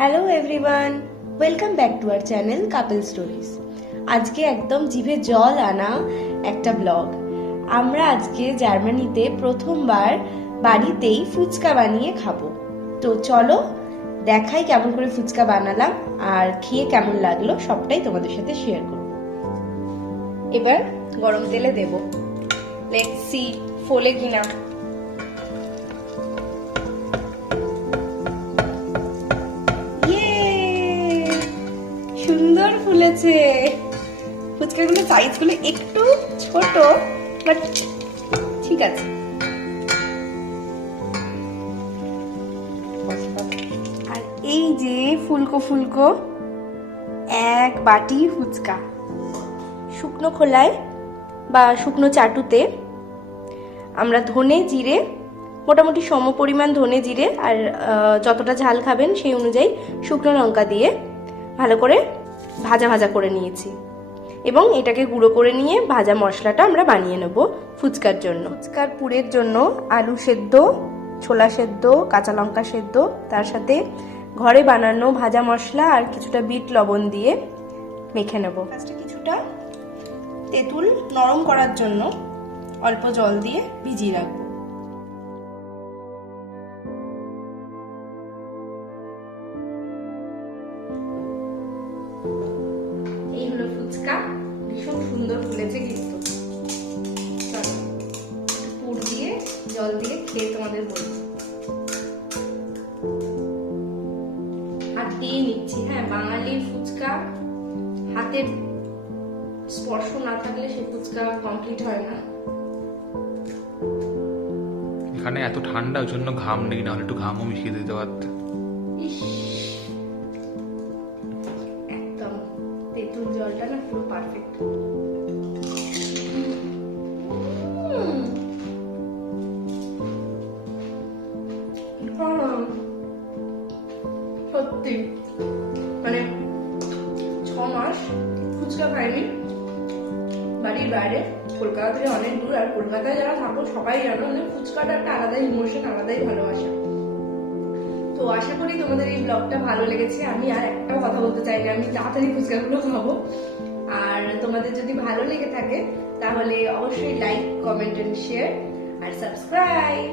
Hello everyone, welcome back to our channel couple stories. আজকে একদম জিভে জল আনা একটা ব্লগ। আমরা আজকে জার্মানিতে প্রথমবার বাড়িতেই ফুচকা বানিয়ে খাবো। তো চলো দেখাই কেমন করে ফুচকা বানালাম আর খেয়ে কেমন লাগলো সবটাই তোমাদের সাথে শেয়ার করব। এবার গরম তেলে দেব, লেটস সি ফোলে কিনা। সুন্দর ফুলেছে ফুচকাগুলো, সাইজগুলো একটু ছোট বাট ঠিক আছে। আর এই যে ফুলকো ফুলকো এক বাটি ফুচকা, শুকনো খোলায় বা শুকনো চাটুতে আমরা ধনে জিরে মোটামুটি সম পরিমাণ ধনে জিরে আর যতটা ঝাল খাবেন সেই অনুযায়ী শুকনো লঙ্কা দিয়ে ভালো করে ভাজা ভাজা করে নিয়েছি এবং এটাকে গুঁড়ো করে নিয়ে ভাজা মশলাটা আমরা বানিয়ে নেব ফুচকার জন্য। ফুচকার পুরের জন্য আলু সেদ্ধ, ছোলা সেদ্ধ, কাঁচা লঙ্কা সেদ্ধ, তার সাথে ঘরে বানানো ভাজা মশলা আর কিছুটা বিট লবণ দিয়ে মেখে নেব। ফার্স্টে কিছুটা তেঁতুল নরম করার জন্য অল্প জল দিয়ে ভিজিয়ে রাখবো। এই হলো ফুচকা, ভীষণ সুন্দর ফুলেছে কিন্তু। চলো একটু পুর দিয়ে জল দিয়ে খেয়ে তোমাদের বলবো। হাত দিয়ে নিচ্ছি। হ্যাঁ, বাঙালির ফুচকা হাতের স্পর্শ না থাকলে সেই ফুচকা কমপ্লিট হয় না। এখানে এত ঠান্ডা, ওই জন্য ঘাম নেই, না হলে একটু ঘামও মিশিয়ে দিতে পারতে। একদম তেঁতুল জলটা না পুরো পারফেক্ট। সত্যি মানে 6 মাস ফুচকা খাইনি বাড়ির বাইরে, কলকাতা থেকে অনেক দূর। আর কলকাতায় যারা থাকো সবাই জানো মানে ফুচকাটা একটা আলাদাই ইমোশন, আলাদাই ভালোবাসা। তো আশা করি তোমাদের এই ব্লগটা ভালো লেগেছে। আমি আর একটাও কথা বলতে চাই না, আমি তাড়াতাড়ি ফুচকাগুলো খাবো। আর তোমাদের যদি ভালো লেগে থাকে তাহলে অবশ্যই লাইক, কমেন্ট এন্ড শেয়ার আর সাবস্ক্রাইব।